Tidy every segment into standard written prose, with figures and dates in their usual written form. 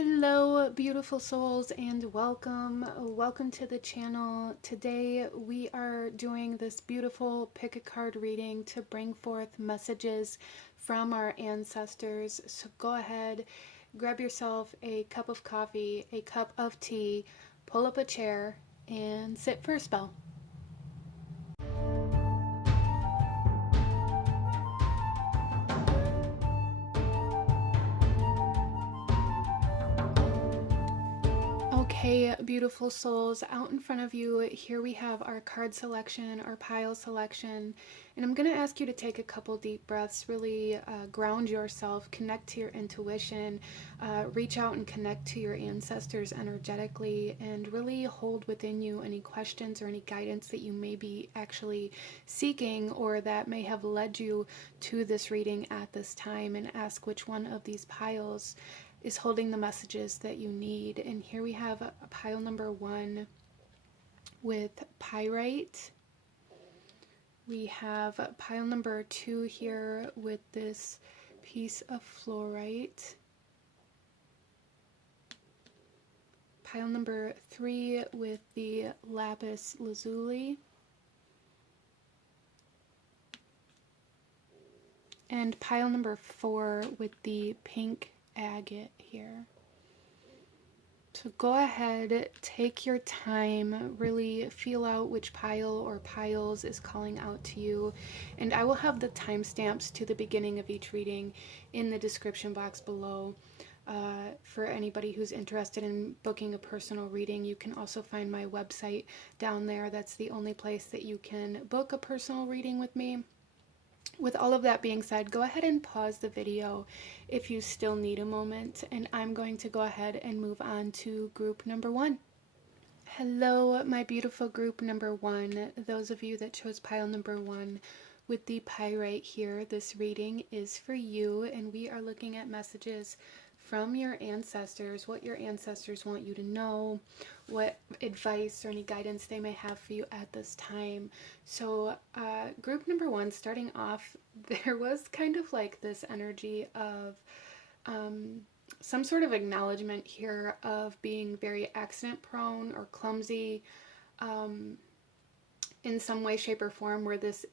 Hello beautiful souls and welcome to the channel. Today we are doing this beautiful pick a card reading to bring forth messages from our ancestors. So go ahead, grab yourself a cup of coffee, a cup of tea, pull up a chair and sit for a spell. Okay, beautiful souls, out in front of you, here we have our card selection, our pile selection, and I'm going to ask you to take a couple deep breaths, really ground yourself, connect to your intuition, reach out and connect to your ancestors energetically, and really hold within you any questions or any guidance that you may be actually seeking or that may have led you to this reading at this time, and ask which one of these piles is holding the messages that you need. And here we have a pile number 1 with pyrite. We have pile number 2 here with this piece of fluorite. Pile number 3 with the lapis lazuli. And pile number 4 with the pink agate here. So go ahead, take your time, really feel out which pile or piles is calling out to you, and I will have the timestamps to the beginning of each reading in the description box below. For anybody who's interested in booking a personal reading, you can also find my website down there. That's the only place that you can book a personal reading with me. With all of that being said, go ahead and pause the video if you still need a moment, and I'm going to go ahead and move on to group number 1. Hello, my beautiful group number 1. Those of you that chose pile number 1 with the pyrite here, this reading is for you, and we are looking at messages from your ancestors, what your ancestors want you to know, what advice or any guidance they may have for you at this time. So group number 1, starting off, there was kind of like this energy of some sort of acknowledgement here of being very accident prone or clumsy, in some way, shape, or form, where this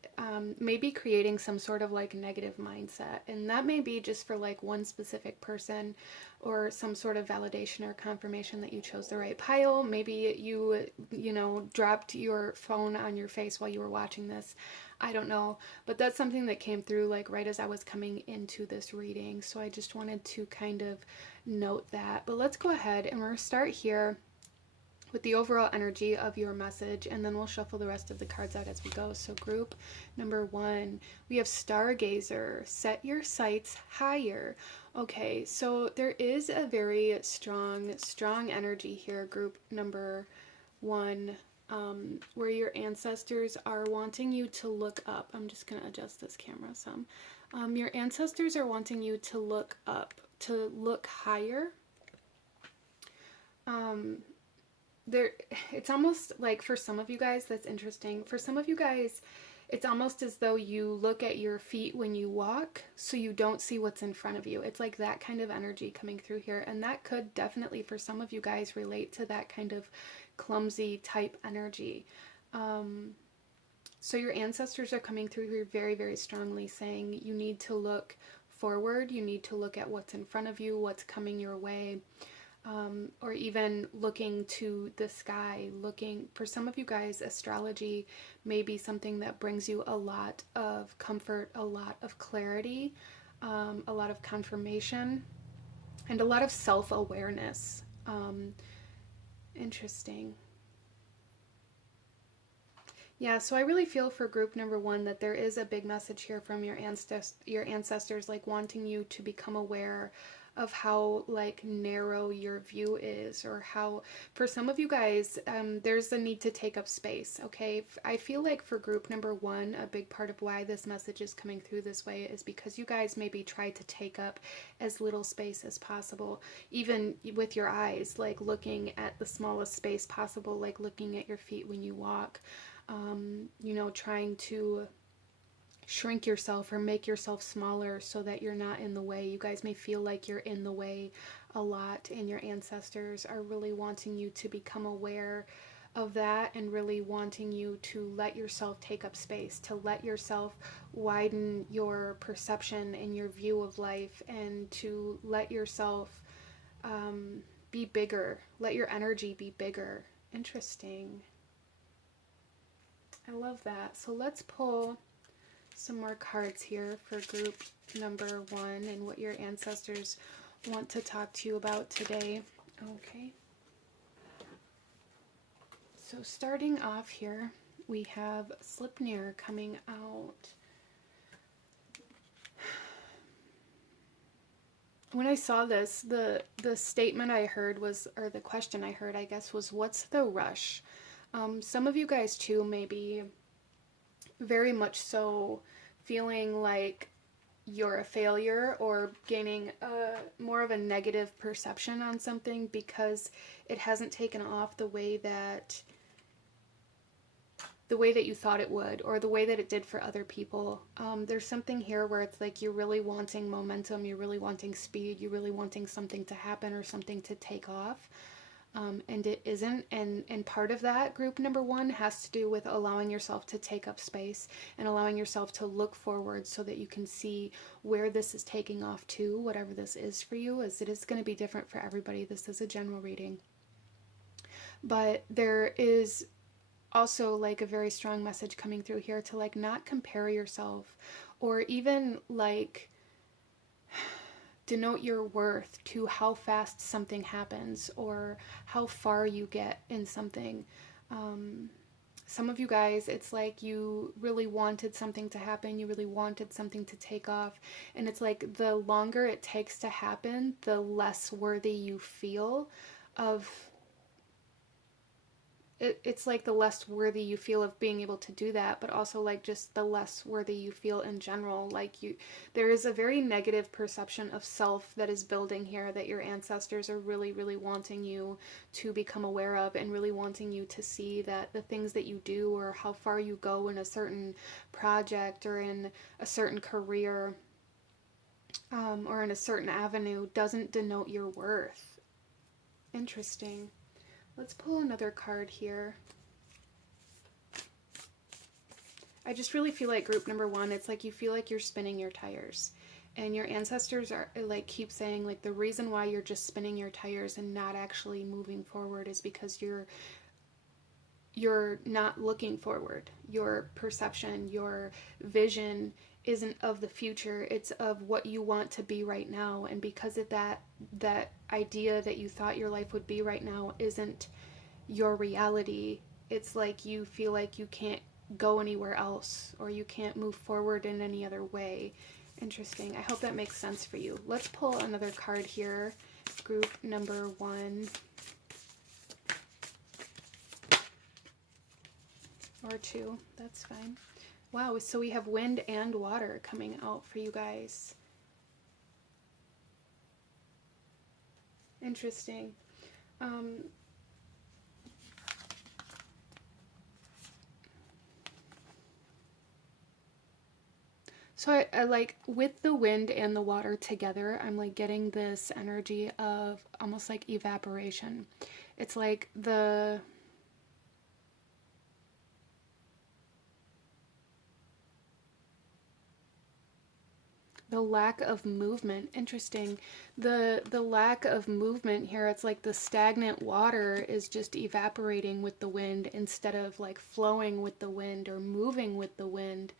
may be creating some sort of like negative mindset. And that may be just for like one specific person, or some sort of validation or confirmation that you chose the right pile. Maybe you know, dropped your phone on your face while you were watching this. I don't know. But that's something that came through like right as I was coming into this reading. So I just wanted to kind of note that. But let's go ahead and we're going to start here with the overall energy of your message, and then we'll shuffle the rest of the cards out as we go. So group number 1, we have Stargazer, set your sights higher. Okay, so there is a very strong energy here, group number 1, where your ancestors are wanting you to look up. I'm just going to adjust this camera some. Your ancestors are wanting you to look up, to look higher. It's almost like, for some of you guys, that's interesting. For some of you guys, it's almost as though you look at your feet when you walk, so you don't see what's in front of you. It's like that kind of energy coming through here, and that could definitely, for some of you guys, relate to that kind of clumsy type energy. So your ancestors are coming through here very, very strongly, saying you need to look forward, you need to look at what's in front of you, what's coming your way. Or even looking to the sky, looking, for some of you guys, astrology may be something that brings you a lot of comfort, a lot of clarity, a lot of confirmation, and a lot of self-awareness. Interesting. Yeah, so I really feel for group number 1 that there is a big message here from your ancestors, like wanting you to become aware of how like narrow your view is, or how, for some of you guys, there's a need to take up space. Okay, I feel like for group number 1, a big part of why this message is coming through this way is because you guys maybe try to take up as little space as possible, even with your eyes, like looking at the smallest space possible, like looking at your feet when you walk, you know, trying to shrink yourself or make yourself smaller so that you're not in the way. You guys may feel like you're in the way a lot, and your ancestors are really wanting you to become aware of that and really wanting you to let yourself take up space, to let yourself widen your perception and your view of life, and to let yourself be bigger. Let your energy be bigger. Interesting. I love that. So let's pull some more cards here for group number 1 and what your ancestors want to talk to you about today. Okay. So starting off here, we have Slipnir coming out. When I saw this, the statement I heard was, or the question I heard, I guess, was, what's the rush? Some of you guys too may be very much so feeling like you're a failure or gaining more of a negative perception on something because it hasn't taken off the way that you thought it would, or the way that it did for other people. There's something here where it's like you're really wanting momentum, you're really wanting speed, you're really wanting something to happen or something to take off. And it isn't, and part of that, group number 1, has to do with allowing yourself to take up space and allowing yourself to look forward so that you can see where this is taking off to, whatever this is for you, as it is going to be different for everybody. This is a general reading. But there is also like a very strong message coming through here to like not compare yourself, or even like denote your worth to how fast something happens or how far you get in something. Some of you guys, it's like you really wanted something to happen, you really wanted something to take off, and it's like the longer it takes to happen, the less worthy you feel of it's like the less worthy you feel of being able to do that, but also like just the less worthy you feel in general. Like there is a very negative perception of self that is building here that your ancestors are really, really wanting you to become aware of, and really wanting you to see that the things that you do or how far you go in a certain project or in a certain career or in a certain avenue doesn't denote your worth. Interesting. Let's pull another card here. I just really feel like group number 1, it's like you feel like you're spinning your tires. And your ancestors are like keep saying like the reason why you're just spinning your tires and not actually moving forward is because you're not looking forward. Your perception, your vision isn't of the future, it's of what you want to be right now. And because of that idea that you thought your life would be right now isn't your reality, it's like you feel like you can't go anywhere else or you can't move forward in any other way. Interesting. I hope that makes sense for you. Let's pull another card here, group number 1 or 2, that's fine. Wow, so we have wind and water coming out for you guys. Interesting. So I like with the wind and the water together, I'm like getting this energy of almost like evaporation. It's like the lack of movement. Interesting. The lack of movement here, it's like the stagnant water is just evaporating with the wind instead of like flowing with the wind or moving with the wind.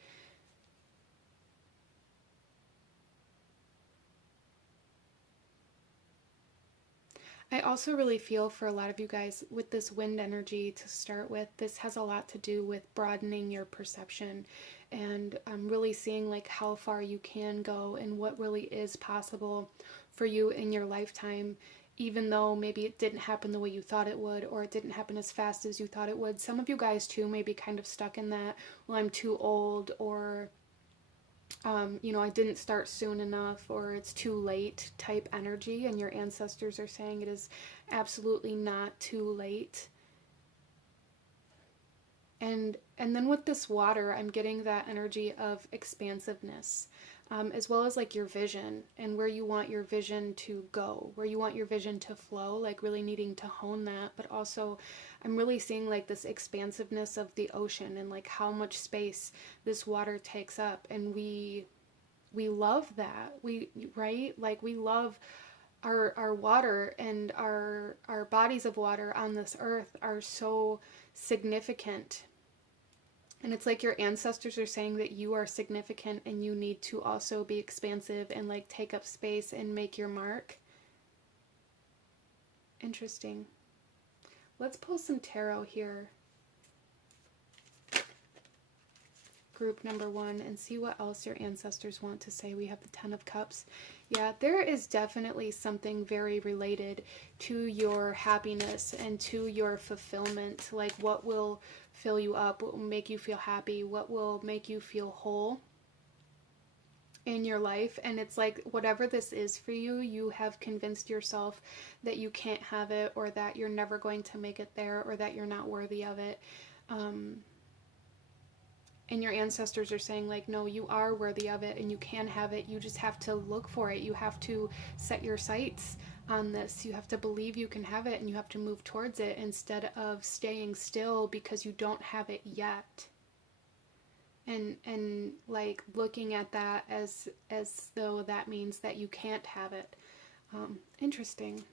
I also really feel for a lot of you guys with this wind energy to start with, this has a lot to do with broadening your perception and really seeing like how far you can go and what really is possible for you in your lifetime, even though maybe it didn't happen the way you thought it would, or it didn't happen as fast as you thought it would. Some of you guys too may be kind of stuck in that, well, I'm too old, or you know, I didn't start soon enough, or it's too late type energy, and your ancestors are saying it is absolutely not too late. And then with this water, I'm getting that energy of expansiveness, as well as like your vision and where you want your vision to go, where you want your vision to flow, like really needing to hone that. But also I'm really seeing like this expansiveness of the ocean and like how much space this water takes up. And we love that. Right? Like we love our water, and our bodies of water on this earth are so significant. And it's like your ancestors are saying that you are significant and you need to also be expansive and like take up space and make your mark. Interesting. Let's pull some tarot here. Group number 1, and see what else your ancestors want to say. We have the 10 of Cups. Yeah, there is definitely something very related to your happiness and to your fulfillment. Like what will fill you up, what will make you feel happy, what will make you feel whole in your life. And it's like whatever this is for you, you have convinced yourself that you can't have it, or that you're never going to make it there, or that you're not worthy of it. And your ancestors are saying like, no, you are worthy of it and you can have it. You just have to look for it. You have to set your sights on this. You have to believe you can have it, and you have to move towards it instead of staying still because you don't have it yet. And like looking at that as though that means that you can't have it. Interesting.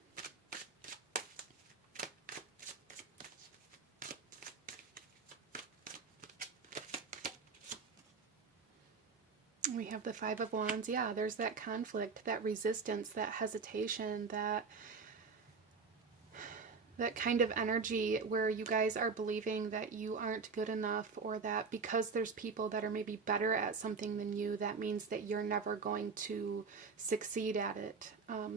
We have the 5 of Wands. Yeah, there's that conflict, that resistance, that hesitation, that kind of energy where you guys are believing that you aren't good enough, or that because there's people that are maybe better at something than you, that means that you're never going to succeed at it.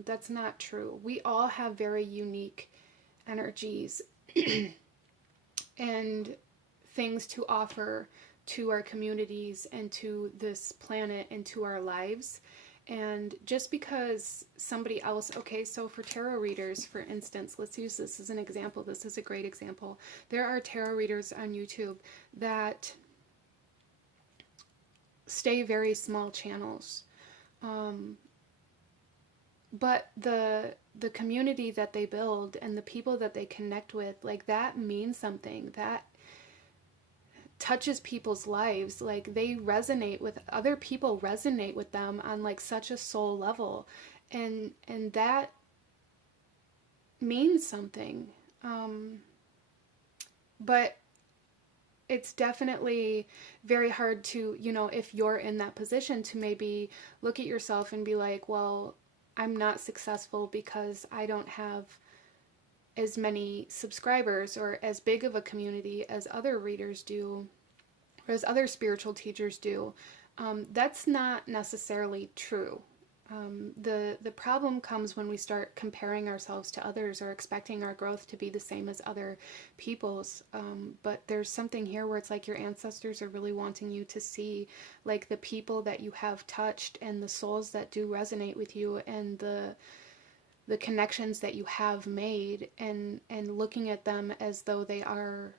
That's not true. We all have very unique energies and things to offer to our communities and to this planet and to our lives. And just because somebody else, okay, so for tarot readers, for instance, let's use this as an example. This is a great example. There are tarot readers on YouTube that stay very small channels. But the community that they build and the people that they connect with, like that means something. That touches people's lives. Like they resonate with other people, resonate with them on like such a soul level, and that means something. But it's definitely very hard to, you know, if you're in that position, to maybe look at yourself and be like, well, I'm not successful because I don't have as many subscribers or as big of a community as other readers do, or as other spiritual teachers do. That's not necessarily true. The problem comes when we start comparing ourselves to others or expecting our growth to be the same as other people's. But there's something here where it's like your ancestors are really wanting you to see like the people that you have touched and the souls that do resonate with you, and the connections that you have made, and looking at them as though they are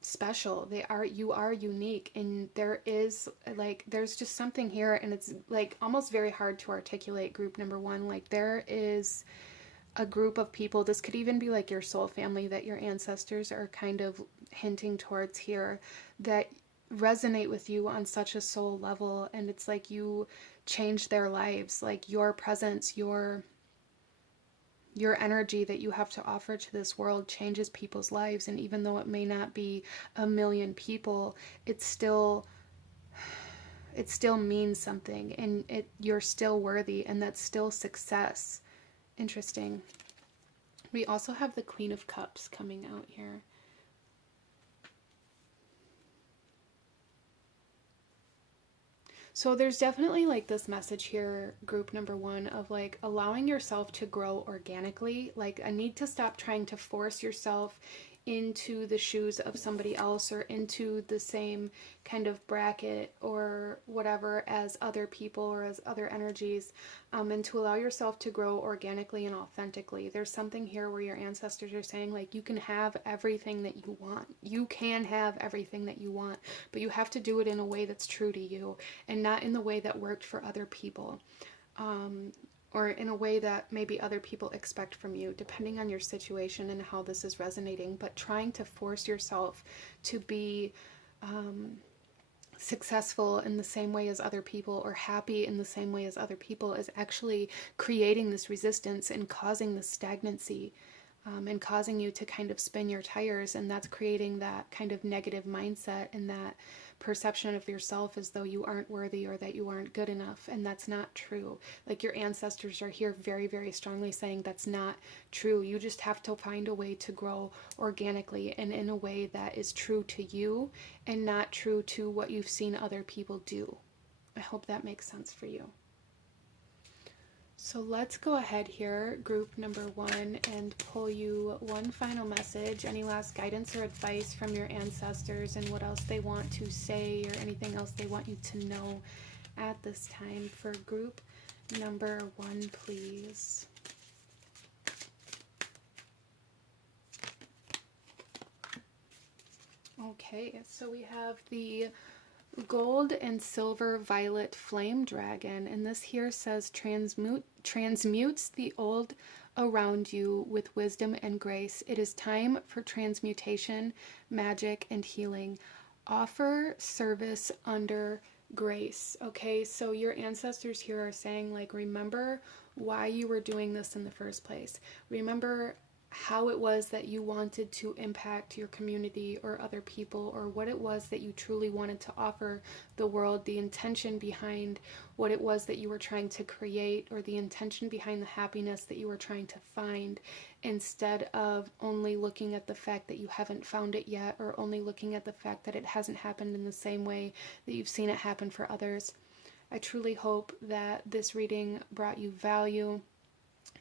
special. You are unique, and there is like, there's just something here, and it's like almost very hard to articulate. Group number 1, like there is a group of people, this could even be like your soul family, that your ancestors are kind of hinting towards here, that resonate with you on such a soul level, and it's like you change their lives. Like your presence, your energy that you have to offer to this world changes people's lives. And even though it may not be 1 million people, it still means something, and you're still worthy, and that's still success. Interesting. We also have the Queen of Cups coming out here. So there's definitely like this message here, group number 1, of like allowing yourself to grow organically, like a need to stop trying to force yourself into the shoes of somebody else or into the same kind of bracket or whatever as other people or as other energies, and to allow yourself to grow organically and authentically. There's something here where your ancestors are saying, like, you can have everything that you want. You can have everything that you want, but you have to do it in a way that's true to you and not in the way that worked for other people. Or in a way that maybe other people expect from you, depending on your situation and how this is resonating. But trying to force yourself to be successful in the same way as other people or happy in the same way as other people is actually creating this resistance and causing this stagnancy, and causing you to kind of spin your tires. And that's creating that kind of negative mindset and that perception of yourself as though you aren't worthy or that you aren't good enough. And that's not true. Like, your ancestors are here very, very strongly saying that's not true. You just have to find a way to grow organically and in a way that is true to you and not true to what you've seen other people do. I hope that makes sense for you. So let's go ahead here, group number 1, and pull you one final message. Any last guidance or advice from your ancestors and what else they want to say or anything else they want you to know at this time for group number 1, please. Okay, so we have the gold and silver violet flame dragon, and this here says transmutes the old around you with wisdom and grace. It is time for transmutation, magic, and healing. Offer service under grace. Okay, so your ancestors here are saying, like, remember why you were doing this in the first place. Remember how it was that you wanted to impact your community or other people, or what it was that you truly wanted to offer the world, the intention behind what it was that you were trying to create, or the intention behind the happiness that you were trying to find, instead of only looking at the fact that you haven't found it yet, or only looking at the fact that it hasn't happened in the same way that you've seen it happen for others. I truly hope that this reading brought you value.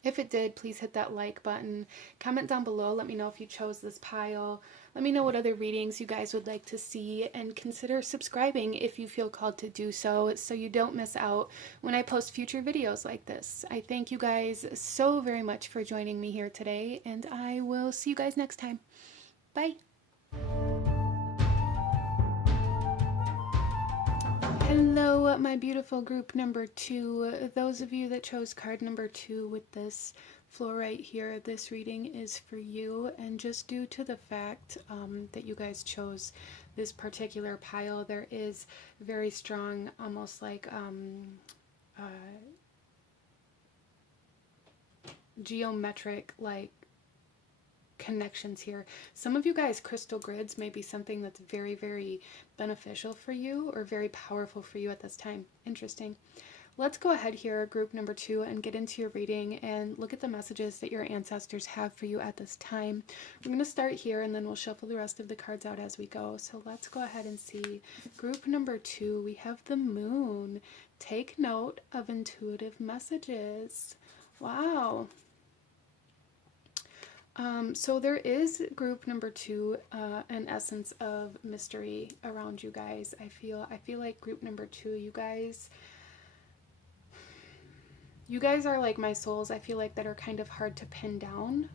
If it did, please hit that like button. Comment down below. Let me know if you chose this pile. Let me know what other readings you guys would like to see, and consider subscribing if you feel called to do so you don't miss out when I post future videos like this. I thank you guys so very much for joining me here today, and I will see you guys next time. Bye. Hello, my beautiful group number 2. Those of you that chose card number 2 with this fluorite here, this reading is for you. And just due to the fact that you guys chose this particular pile, there is very strong, almost like geometric, like, connections here. Some of you guys, crystal grids may be something that's very, very beneficial for you or very powerful for you at this time. Interesting. Let's go ahead here, group number 2, and get into your reading and look at the messages that your ancestors have for you at this time. We're going to start here, and then we'll shuffle the rest of the cards out as we go. So let's go ahead and see. Group number 2, we have the Moon. Take note of intuitive messages. Wow. So there is, group number 2, an essence of mystery around you guys. I feel like group number 2, you guys are like my souls, I feel like, that are kind of hard to pin down,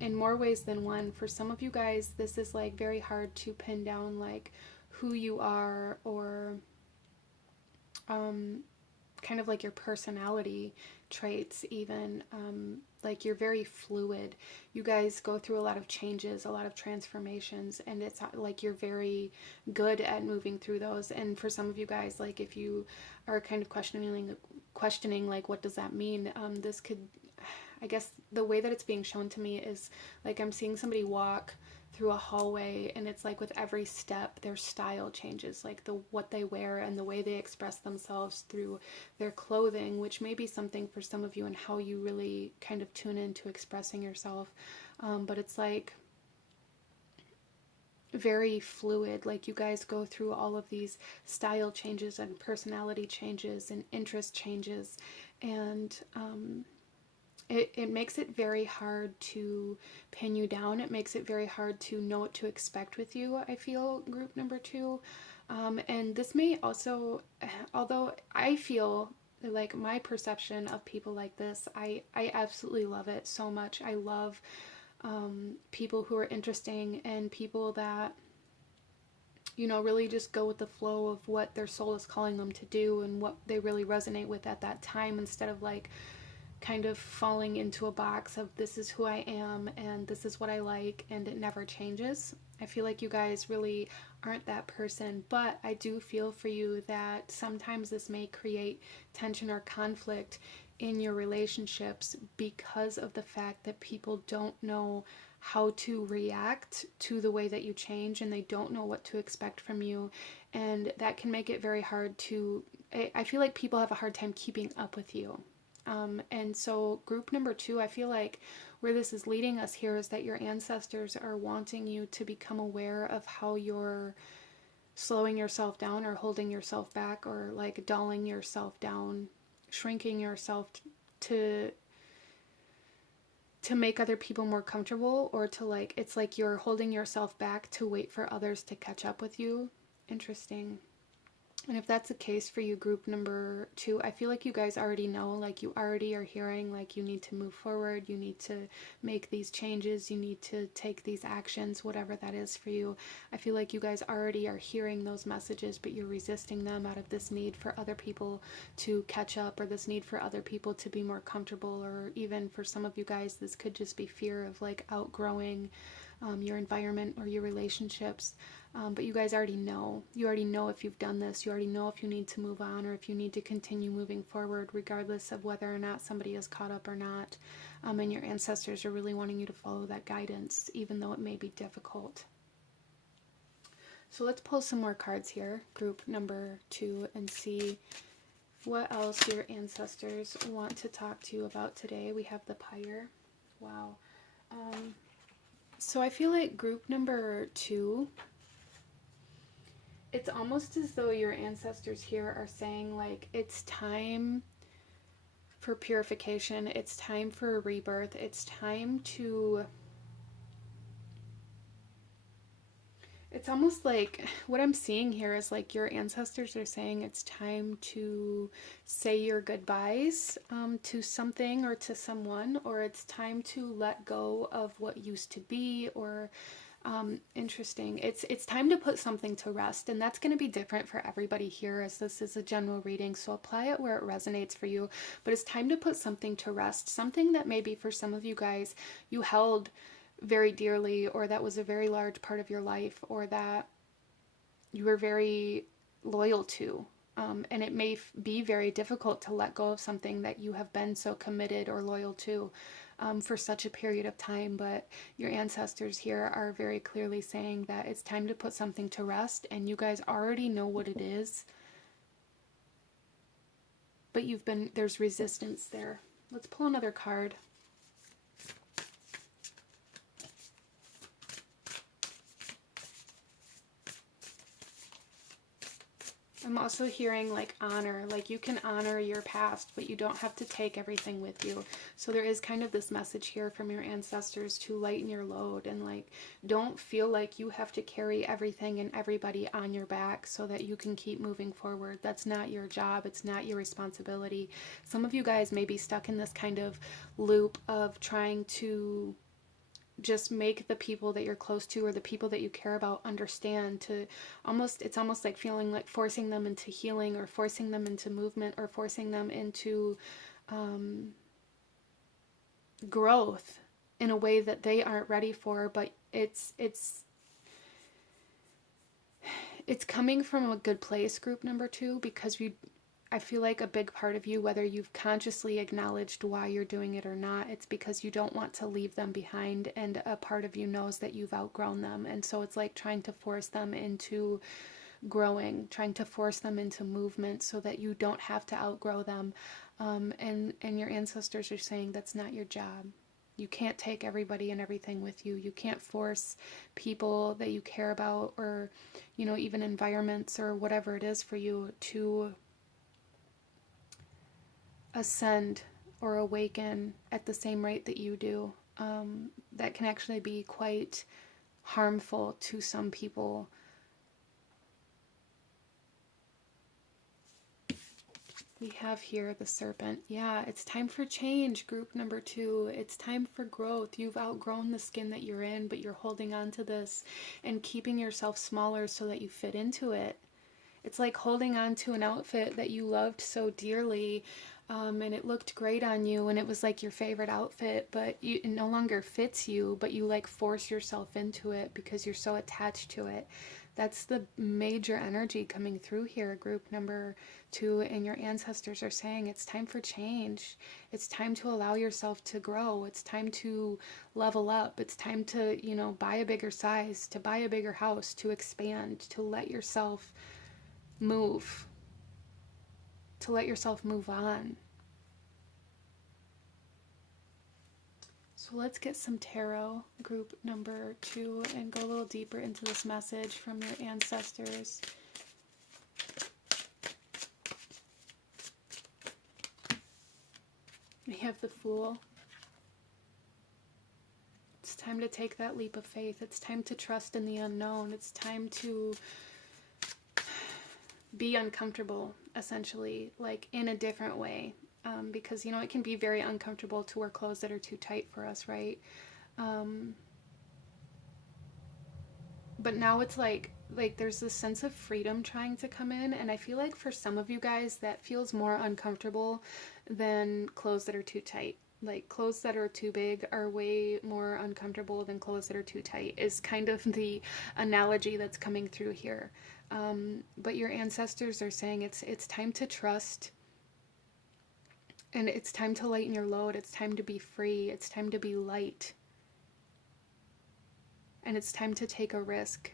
in more ways than one. For some of you guys, this is like very hard to pin down, like, who you are, or kind of like your personality traits even. Like, you're very fluid. You guys go through a lot of changes, a lot of transformations, and it's like you're very good at moving through those. And for some of you guys, like, if you are kind of questioning like, what does that mean? This could, I guess the way that it's being shown to me is like I'm seeing somebody walk through a hallway, and it's like with every step their style changes, like what they wear and the way they express themselves through their clothing, which may be something for some of you and how you really kind of tune into expressing yourself. But it's like very fluid. Like, you guys go through all of these style changes and personality changes and interest changes, and it makes it very hard to pin you down. It makes it very hard to know what to expect with you, I feel, group number 2. And this may also, although I feel like my perception of people like this, I absolutely love it so much. I love people who are interesting and people that, you know, really just go with the flow of what their soul is calling them to do and what they really resonate with at that time, instead of like kind of falling into a box of this is who I am and this is what I like and it never changes. I feel like you guys really aren't that person, but I do feel for you that sometimes this may create tension or conflict in your relationships because of the fact that people don't know how to react to the way that you change, and they don't know what to expect from you, and that can make it very hard to, I feel like people have a hard time keeping up with you. And so group number 2, I feel like where this is leading us here is that your ancestors are wanting you to become aware of how you're slowing yourself down or holding yourself back or like dulling yourself down, shrinking yourself to make other people more comfortable, or to like, it's like you're holding yourself back to wait for others to catch up with you. Interesting. And if that's the case for you, group number 2, I feel like you guys already know, like you already are hearing, like you need to move forward, you need to make these changes, you need to take these actions, whatever that is for you. I feel like you guys already are hearing those messages, but you're resisting them out of this need for other people to catch up, or this need for other people to be more comfortable, or even for some of you guys, this could just be fear of like outgrowing your environment or your relationships. But you guys already know. You already know if you've done this. You already know if you need to move on or if you need to continue moving forward, regardless of whether or not somebody is caught up or not. And your ancestors are really wanting you to follow that guidance, even though it may be difficult. So let's pull some more cards here, group number 2, and see what else your ancestors want to talk to you about today. We have the Pyre. Wow. So I feel like group number 2, it's almost as though your ancestors here are saying like it's time for purification, it's time for a rebirth, it's time to, it's almost like what I'm seeing here is like your ancestors are saying it's time to say your goodbyes to something or to someone, or it's time to let go of what used to be, or interesting. It's time to put something to rest, and that's going to be different for everybody here, as this is a general reading, so apply it where it resonates for you. But it's time to put something to rest, something that maybe for some of you guys you held very dearly, or that was a very large part of your life, or that you were very loyal to. And it may be very difficult to let go of something that you have been so committed or loyal to for such a period of time, but your ancestors here are very clearly saying that it's time to put something to rest, and you guys already know what it is, but there's resistance there. Let's pull another card. I'm also hearing like honor, like you can honor your past, but you don't have to take everything with you. So there is kind of this message here from your ancestors to lighten your load, and like don't feel like you have to carry everything and everybody on your back so that you can keep moving forward. That's not your job. It's not your responsibility. Some of you guys may be stuck in this kind of loop of trying to just make the people that you're close to or the people that you care about understand, to it's almost like feeling like forcing them into healing, or forcing them into movement, or forcing them into growth in a way that they aren't ready for. But it's coming from a good place, group number 2, because I feel like a big part of you, whether you've consciously acknowledged why you're doing it or not, it's because you don't want to leave them behind, and a part of you knows that you've outgrown them. And so it's like trying to force them into growing, trying to force them into movement so that you don't have to outgrow them. And your ancestors are saying that's not your job. You can't take everybody and everything with you. You can't force people that you care about, or, you know, even environments or whatever it is for you, to ascend or awaken at the same rate that you do. That can actually be quite harmful to some people. We have here the serpent. Yeah, it's time for change, group number 2. It's time for growth. You've outgrown the skin that you're in, but you're holding on to this and keeping yourself smaller so that you fit into it. It's like holding on to an outfit that you loved so dearly, and it looked great on you, and it was like your favorite outfit, but it no longer fits you, but you like force yourself into it because you're so attached to it. That's the major energy coming through here, group number 2, and your ancestors are saying it's time for change. It's time to allow yourself to grow. It's time to level up. It's time to, you know, buy a bigger size, to buy a bigger house, to expand, to let yourself move, to let yourself move on. So let's get some tarot, group number 2, and go a little deeper into this message from your ancestors. We have the Fool. It's time to take that leap of faith. It's time to trust in the unknown. It's time to be uncomfortable, essentially, like in a different way. Because, you know, it can be very uncomfortable to wear clothes that are too tight for us, right? But now it's like there's this sense of freedom trying to come in, and I feel like for some of you guys that feels more uncomfortable than clothes that are too tight. Like clothes that are too big are way more uncomfortable than clothes that are too tight is kind of the analogy that's coming through here. But your ancestors are saying it's time to trust, and it's time to lighten your load. It's time to be free. It's time to be light. And it's time to take a risk.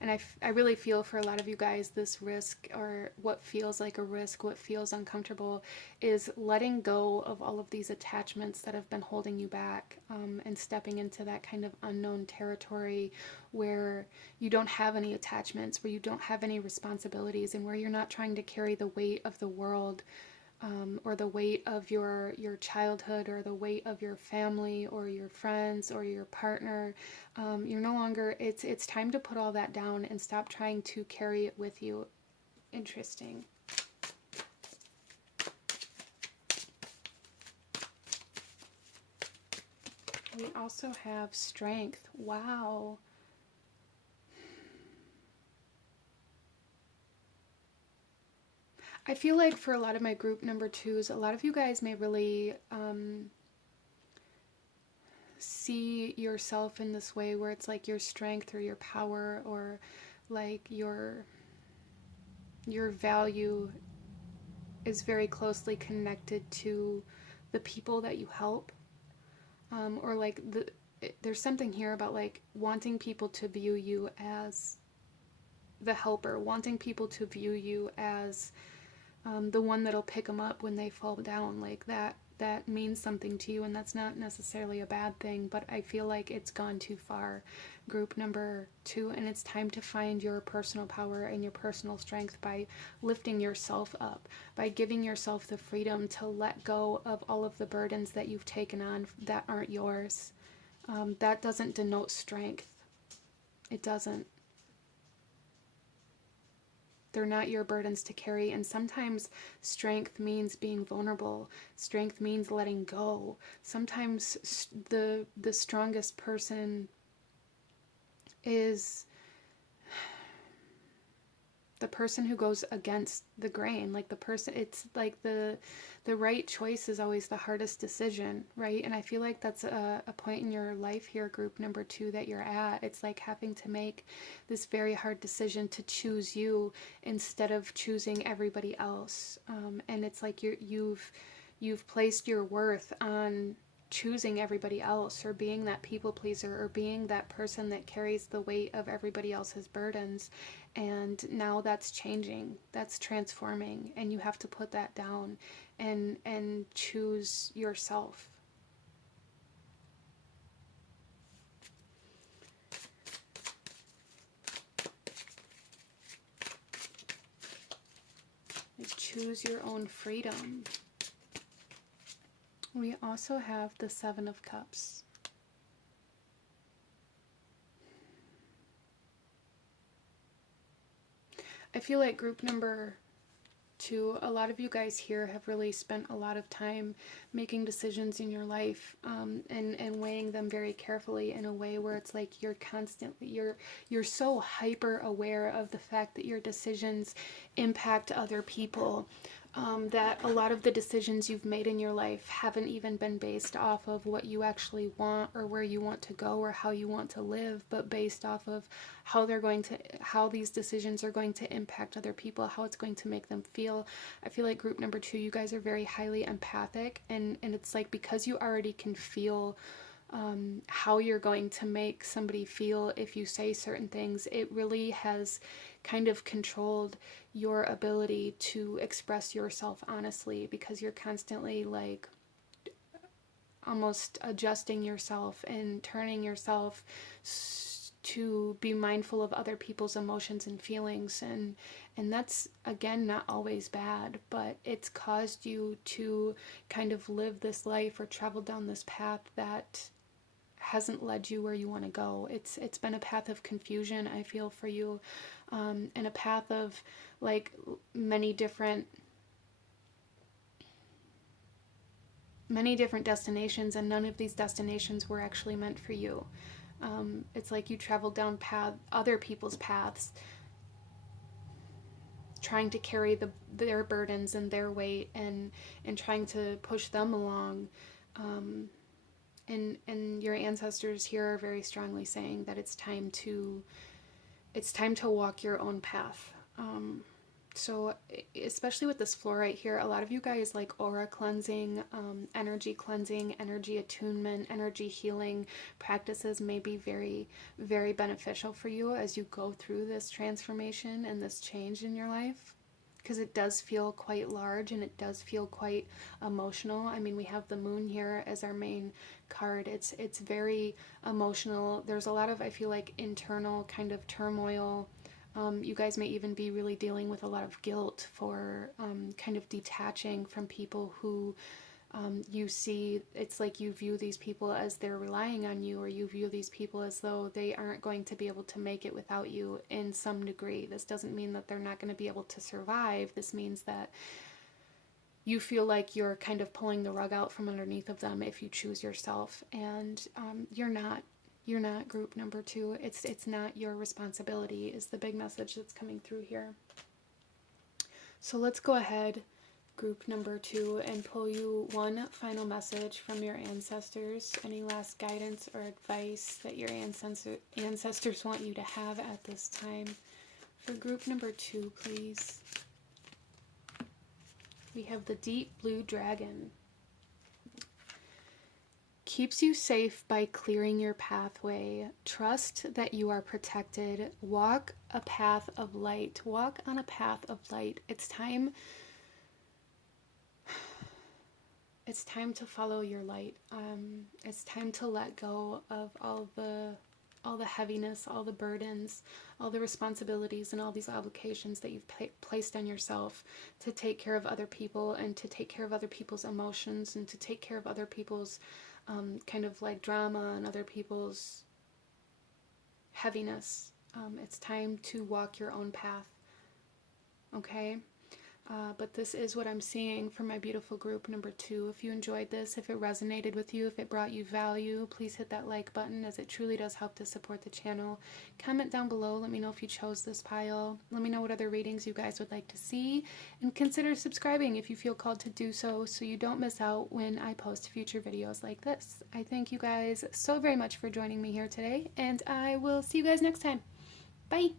And I really feel for a lot of you guys, this risk, or what feels like a risk, what feels uncomfortable, is letting go of all of these attachments that have been holding you back, and stepping into that kind of unknown territory where you don't have any attachments, where you don't have any responsibilities, and where you're not trying to carry the weight of the world, or the weight of your childhood, or the weight of your family, or your friends, or your partner. You're no longer, it's time to put all that down and stop trying to carry it with you. Interesting. We also have strength. Wow. I feel like for a lot of my group number 2s, a lot of you guys may really see yourself in this way where it's like your strength or your power, or like your value is very closely connected to the people that you help, or like there's something here about like wanting people to view you as the helper, wanting people to view you as the one that'll pick them up when they fall down. Like that means something to you, and that's not necessarily a bad thing, but I feel like it's gone too far, group number 2, and it's time to find your personal power and your personal strength by lifting yourself up, by giving yourself the freedom to let go of all of the burdens that you've taken on that aren't yours. That doesn't denote strength. It doesn't. They're not your burdens to carry, and sometimes strength means being vulnerable. Strength means letting go. Sometimes the strongest person is the person who goes against the grain. Like the person, it's like the right choice is always the hardest decision, right? And I feel like that's a point in your life here, group number 2, that you're at. It's like having to make this very hard decision to choose you instead of choosing everybody else. And it's like you've placed your worth on choosing everybody else, or being that people pleaser, or being that person that carries the weight of everybody else's burdens. And now that's changing, that's transforming, and you have to put that down and choose yourself. Choose your own freedom. We also have the Seven of Cups. I feel like group number 2, a lot of you guys here have really spent a lot of time making decisions in your life, and weighing them very carefully in a way where it's like you're constantly, you're so hyper aware of the fact that your decisions impact other people, that a lot of the decisions you've made in your life haven't even been based off of what you actually want or where you want to go or how you want to live, but based off of how these decisions are going to impact other people, how it's going to make them feel. I feel like group number 2, you guys are very highly empathic, and it's like because you already can feel how you're going to make somebody feel if you say certain things, it really has kind of controlled your ability to express yourself honestly, because you're constantly like almost adjusting yourself and turning yourself to be mindful of other people's emotions and feelings, and that's again not always bad, but it's caused you to kind of live this life or travel down this path that hasn't led you where you want to go. It's been a path of confusion, I feel, for you, and a path of like many different destinations, and none of these destinations were actually meant for you. It's like you traveled down other people's paths, trying to carry their burdens and their weight, and trying to push them along. And your ancestors here are very strongly saying that it's time to walk your own path. So especially with this fluorite here, a lot of you guys like aura cleansing, energy attunement, energy healing practices may be very, very beneficial for you as you go through this transformation and this change in your life, because it does feel quite large and it does feel quite emotional. I mean, we have the moon here as our main card. It's very emotional. There's a lot of, I feel like, internal kind of turmoil. You guys may even be really dealing with a lot of guilt for kind of detaching from people who you see, it's like you view these people as they're relying on you, or you view these people as though they aren't going to be able to make it without you in some degree. This doesn't mean that they're not going to be able to survive. This means that you feel like you're kind of pulling the rug out from underneath of them if you choose yourself, and you're not group number 2. It's not your responsibility is the big message that's coming through here. So let's go ahead, group number 2, and pull you one final message from your ancestors. Any last guidance or advice that your ancestors want you to have at this time. For group number 2, please. We have the deep blue dragon. Keeps you safe by clearing your pathway. Trust that you are protected. Walk a path of light. Walk on a path of light. It's time to follow your light. It's time to let go of all the heaviness, all the burdens, all the responsibilities, and all these obligations that you've placed on yourself to take care of other people, and to take care of other people's emotions, and to take care of other people's kind of like drama and other people's heaviness. It's time to walk your own path. Okay? But this is what I'm seeing for my beautiful group number 2. If you enjoyed this, if it resonated with you, if it brought you value, please hit that like button, as it truly does help to support the channel. Comment down below. Let me know if you chose this pile. Let me know what other readings you guys would like to see. And consider subscribing if you feel called to do so you don't miss out when I post future videos like this. I thank you guys so very much for joining me here today, and I will see you guys next time. Bye!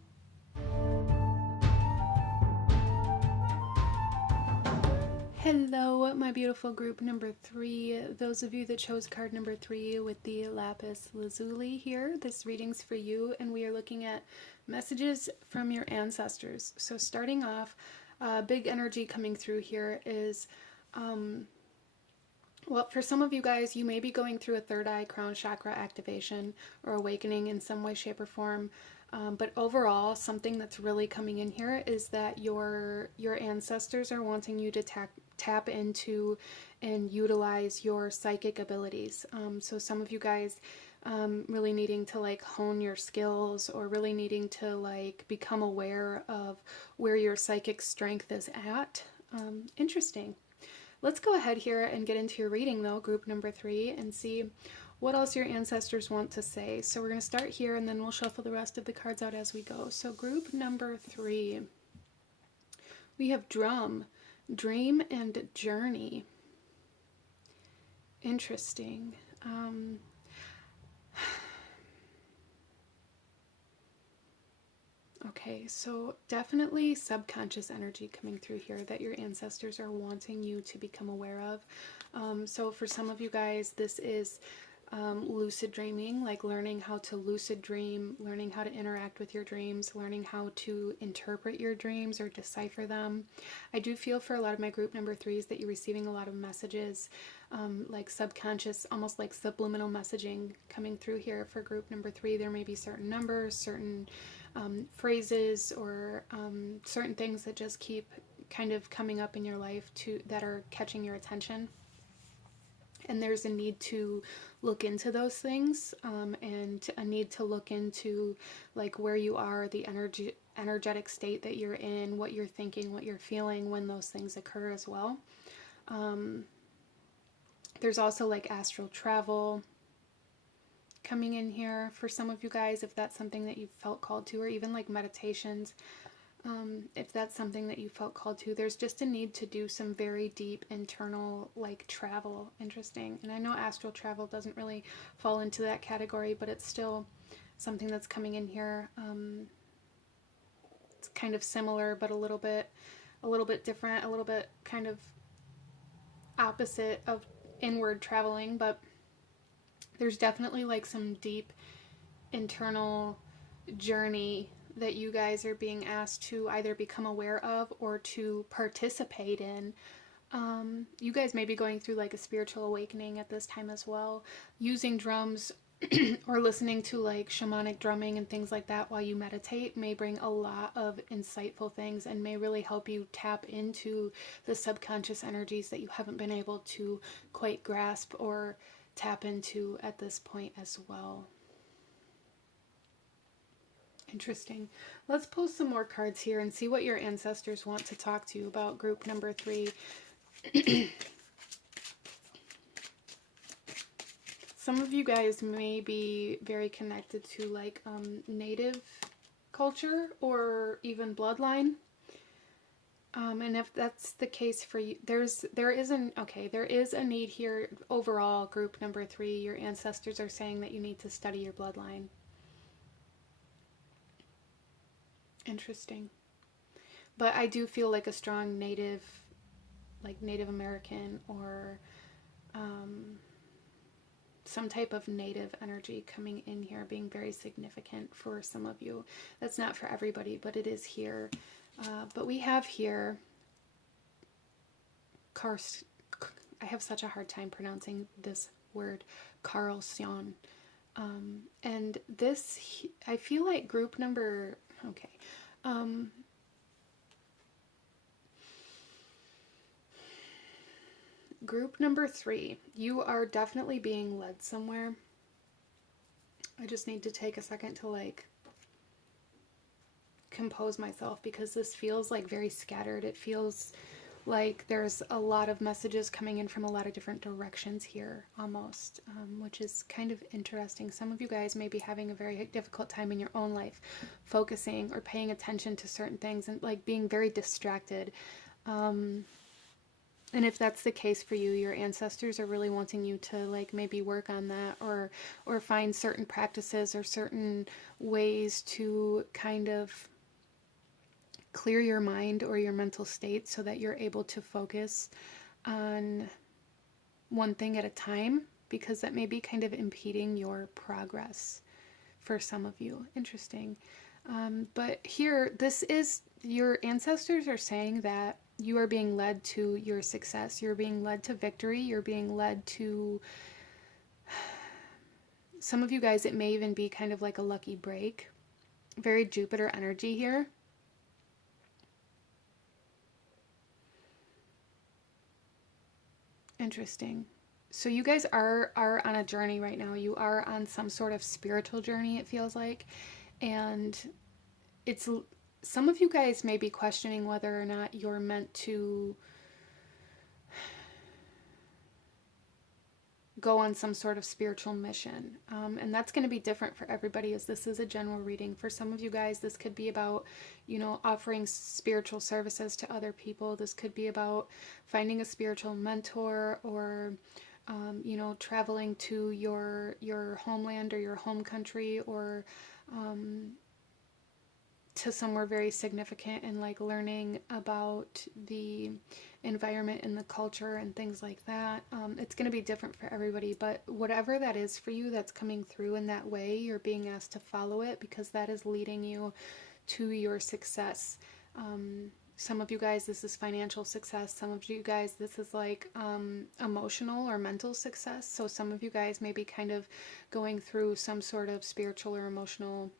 Hello, my beautiful group number 3. Those of you that chose card number 3 with the lapis lazuli here, this reading's for you, and we are looking at messages from your ancestors. So starting off, big energy coming through here is, well, for some of you guys, you may be going through a third eye crown chakra activation or awakening in some way, shape, or form. But overall, something that's really coming in here is that your ancestors are wanting you to tap into and utilize your psychic abilities. So some of you guys really needing to like hone your skills, or really needing to like become aware of where your psychic strength is at. Interesting. Let's go ahead here and get into your reading though, group number 3, and see what else your ancestors want to say. So we're going to start here and then we'll shuffle the rest of the cards out as we go. So group number 3, we have drum, dream, and journey. Interesting. Okay, so definitely subconscious energy coming through here that your ancestors are wanting you to become aware of. So for some of you guys, this is lucid dreaming, like learning how to lucid dream, learning how to interact with your dreams, learning how to interpret your dreams or decipher them. I do feel for a lot of my group number 3s that you're receiving a lot of messages, like subconscious, almost like subliminal messaging coming through here for group number 3. There may be certain numbers, certain phrases, or certain things that just keep kind of coming up in your life that are catching your attention. And there's a need to look into those things, and a need to look into like where you are, the energetic state that you're in, what you're thinking, what you're feeling when those things occur as well. There's also like astral travel coming in here for some of you guys, if that's something that you felt called to, or even like meditations. If that's something that you felt called to, there's just a need to do some very deep internal like travel. Interesting. And I know astral travel doesn't really fall into that category, but it's still something that's coming in here. It's kind of similar, but a little bit different, a little bit kind of opposite of inward traveling, but there's definitely like some deep internal journey that you guys are being asked to either become aware of or to participate in. You guys may be going through like a spiritual awakening at this time as well. Using drums or listening to like shamanic drumming and things like that while you meditate may bring a lot of insightful things and may really help you tap into the subconscious energies that you haven't been able to quite grasp or tap into at this point as well. Interesting. Let's pull some more cards here and see what your ancestors want to talk to you about group number 3. Some of you guys may be very connected to like native culture or even bloodline. And if that's the case for you, there is a need here overall, group number 3. Your ancestors are saying that you need to study your bloodline. Interesting. But I do feel like a strong Native American or some type of native energy coming in here, being very significant for some of you. That's not for everybody, but it is here. But we have here I have such a hard time pronouncing this word, Carlson. And this, I feel like group number, okay. Group number 3, you are definitely being led somewhere. I just need to take a second to like compose myself because this feels like very scattered. It feels like there's a lot of messages coming in from a lot of different directions here almost, which is kind of interesting. Some of you guys may be having a very difficult time in your own life focusing or paying attention to certain things and like being very distracted. And if that's the case for you, your ancestors are really wanting you to like maybe work on that or find certain practices or certain ways to kind of clear your mind or your mental state so that you're able to focus on one thing at a time, because that may be kind of impeding your progress for some of you. Interesting. But here, this is, your ancestors are saying that you are being led to your success. You're being led to victory. You're being led to, some of you guys, it may even be kind of like a lucky break. Very Jupiter energy here. Interesting. So you guys are on a journey right now. You are on some sort of spiritual journey, it feels like. And it's, some of you guys may be questioning whether or not you're meant to go on some sort of spiritual mission. And that's going to be different for everybody, as this is a general reading. For some of you guys, this could be about, you know, offering spiritual services to other people. This could be about finding a spiritual mentor, or you know, traveling to your homeland or your home country, or to somewhere very significant, and like learning about the environment and the culture and things like that. It's going to be different for everybody, but whatever that is for you that's coming through in that way, you're being asked to follow it, because that is leading you to your success. Some of you guys, this is financial success. Some of you guys, this is like emotional or mental success. So some of you guys may be kind of going through some sort of spiritual or emotional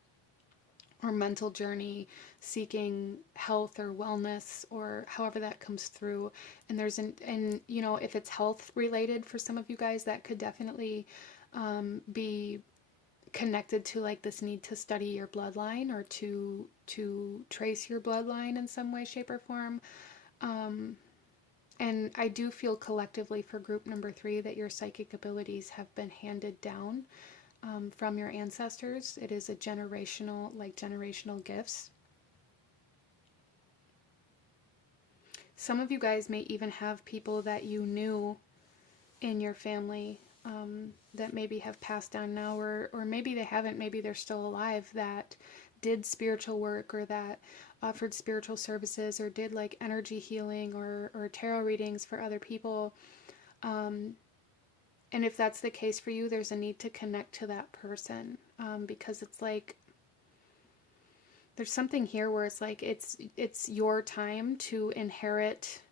or mental journey, seeking health or wellness, or however that comes through. And there's and you know, if it's health related for some of you guys, that could definitely be connected to like this need to study your bloodline, or to trace your bloodline in some way, shape, or form. And I do feel collectively for group number 3 that your psychic abilities have been handed down from your ancestors. It is a generational, like generational gifts. Some of you guys may even have people that you knew in your family that maybe have passed down now, or maybe they haven't, maybe they're still alive, that did spiritual work, or that offered spiritual services, or did like energy healing or tarot readings for other people. And if that's the case for you, there's a need to connect to that person, because it's like there's something here where it's like it's your time to inherit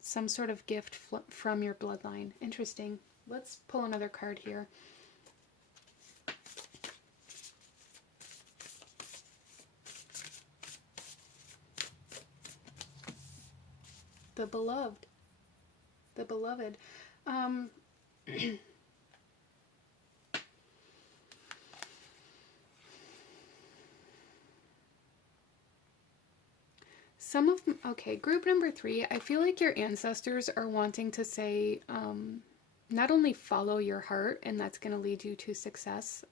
some sort of gift from your bloodline. Interesting. Let's pull another card here. The beloved. The beloved. Some of them, okay, group number 3, I feel like your ancestors are wanting to say, not only follow your heart, and that's going to lead you to success,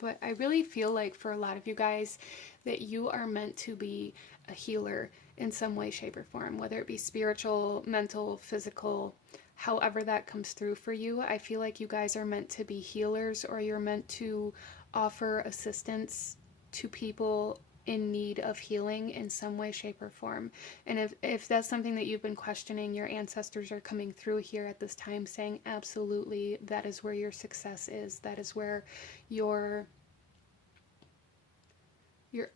but I really feel like for a lot of you guys that you are meant to be a healer in some way, shape, or form, whether it be spiritual, mental, physical, however that comes through for you. I feel like you guys are meant to be healers, or you're meant to offer assistance to people in need of healing in some way, shape, or form. And if that's something that you've been questioning, your ancestors are coming through here at this time saying, absolutely, that is where your success is. That is where you're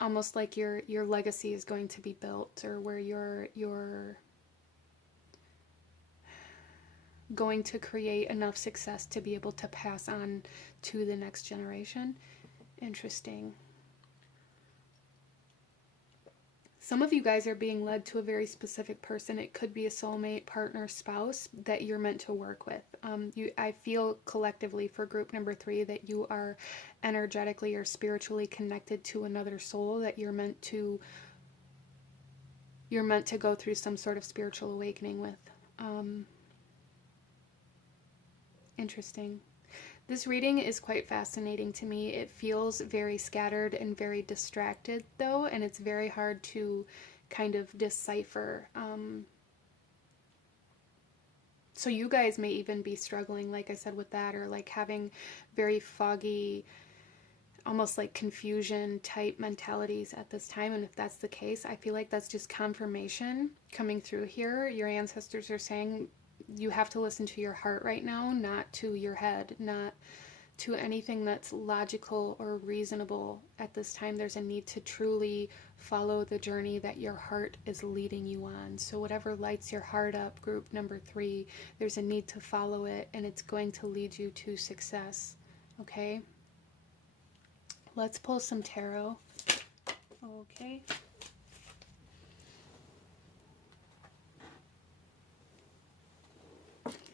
almost like your legacy is going to be built, or where you're going to create enough success to be able to pass on to the next generation. Interesting. Some of you guys are being led to a very specific person. It could be a soulmate, partner, spouse that you're meant to work with. I feel collectively for group number 3 that you are energetically or spiritually connected to another soul that you're meant to go through some sort of spiritual awakening with. Interesting. This reading is quite fascinating to me. It feels very scattered and very distracted, though, and it's very hard to kind of decipher. So you guys may even be struggling, like I said, with that, or like having very foggy, almost like confusion type mentalities at this time. And if that's the case, I feel like that's just confirmation coming through here. Your ancestors are saying, you have to listen to your heart right now, not to your head, not to anything that's logical or reasonable at this time. There's a need to truly follow the journey that your heart is leading you on. So whatever lights your heart up, group number 3, there's a need to follow it, and it's going to lead you to success. Okay? Let's pull some tarot. Okay.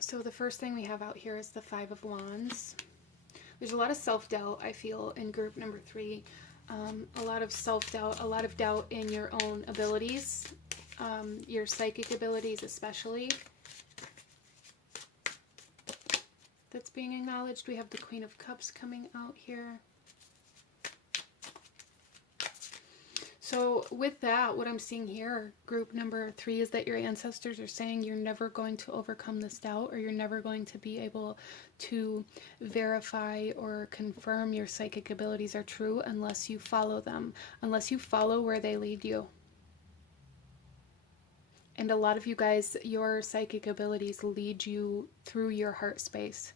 So the first thing we have out here is the Five of Wands. There's a lot of self-doubt, I feel, in group number 3. A lot of self-doubt, a lot of doubt in your own abilities, your psychic abilities especially. That's being acknowledged. We have the Queen of Cups coming out here. So with that, what I'm seeing here, group number 3, is that your ancestors are saying you're never going to overcome this doubt, or you're never going to be able to verify or confirm your psychic abilities are true unless you follow them, unless you follow where they lead you. And a lot of you guys, your psychic abilities lead you through your heart space.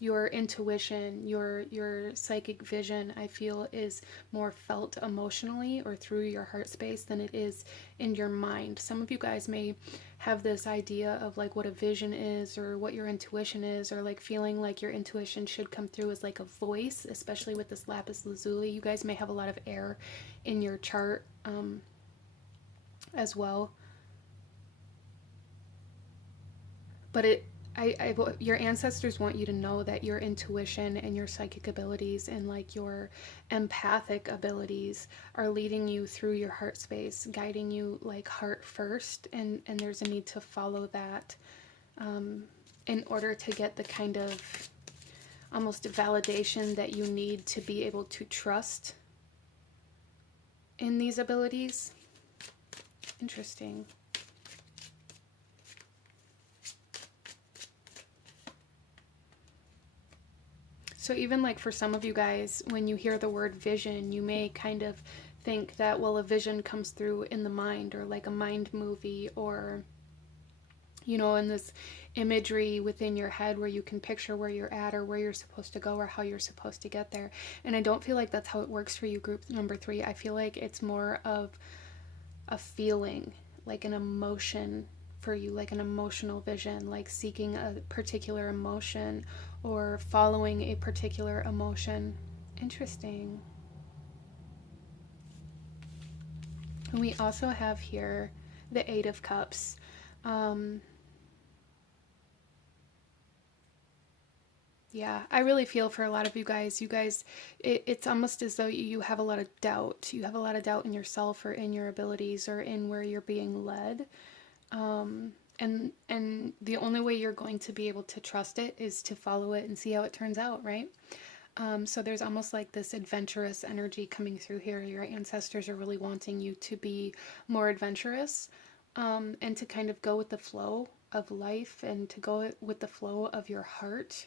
Your intuition, your psychic vision, I feel, is more felt emotionally or through your heart space than it is in your mind. Some of you guys may have this idea of like what a vision is or what your intuition is, or like feeling like your intuition should come through as like a voice, especially with this lapis lazuli. You guys may have a lot of air in your chart as well. But your ancestors want you to know that your intuition and your psychic abilities and like your empathic abilities are leading you through your heart space, guiding you like heart first, and there's a need to follow that in order to get the kind of almost validation that you need to be able to trust in these abilities. Interesting. So even like for some of you guys, when you hear the word vision, you may kind of think that, well, a vision comes through in the mind, or like a mind movie, or, you know, in this imagery within your head where you can picture where you're at or where you're supposed to go or how you're supposed to get there. And I don't feel like that's how it works for you, group number 3. I feel like it's more of a feeling, like an emotion for you, like an emotional vision, like seeking a particular emotion or following a particular emotion. Interesting. And we also have here the Eight of Cups. Yeah, I really feel for a lot of you guys. It's almost as though you have a lot of doubt. You have a lot of doubt in yourself or in your abilities or in where you're being led. And the only way you're going to be able to trust it is to follow it and see how it turns out, right? So there's almost like this adventurous energy coming through here. Your ancestors are really wanting you to be more adventurous, and to kind of go with the flow of life and to go with the flow of your heart.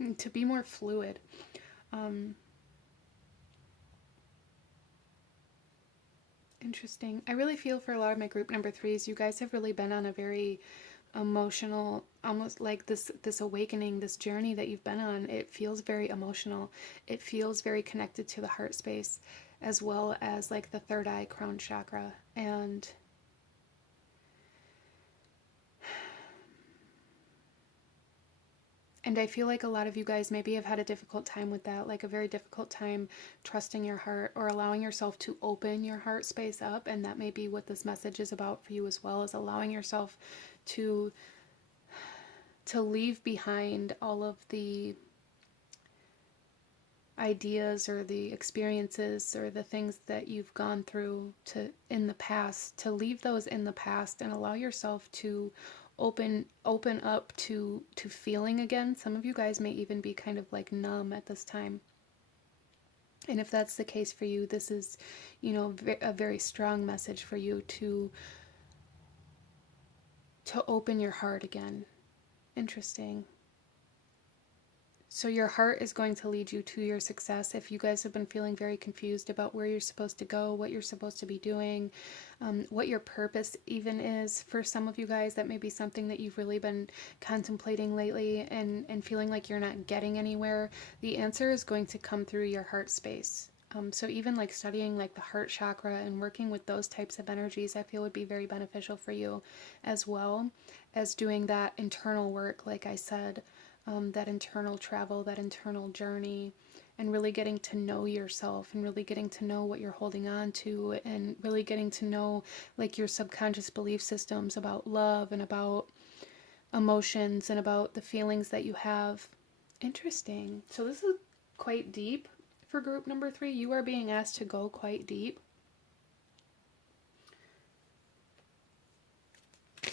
And to be more fluid. Interesting. I really feel for a lot of my group number 3s, you guys have really been on a very emotional, almost like this awakening, this journey that you've been on. It feels very emotional. It feels very connected to the heart space, as well as like the third eye, crown chakra. And I feel like a lot of you guys maybe have had a difficult time with that, like a very difficult time trusting your heart or allowing yourself to open your heart space up. And that may be what this message is about for you as well, is allowing yourself to leave behind all of the ideas or the experiences or the things that you've gone through in the past, to leave those in the past and allow yourself to open up to feeling again. Some of you guys may even be kind of like numb at this time. And if that's the case for you, this is, you know, a very strong message for you to open your heart again. Interesting. So your heart is going to lead you to your success. If you guys have been feeling very confused about where you're supposed to go, what you're supposed to be doing, what your purpose even is, for some of you guys, that may be something that you've really been contemplating lately and feeling like you're not getting anywhere. The answer is going to come through your heart space. So even like studying like the heart chakra and working with those types of energies, I feel would be very beneficial for you, as well as doing that internal work, like I said, that internal travel, that internal journey, and really getting to know yourself and really getting to know what you're holding on to, and really getting to know like your subconscious belief systems about love and about emotions and about the feelings that you have. Interesting. So this is quite deep for group number 3. You are being asked to go quite deep.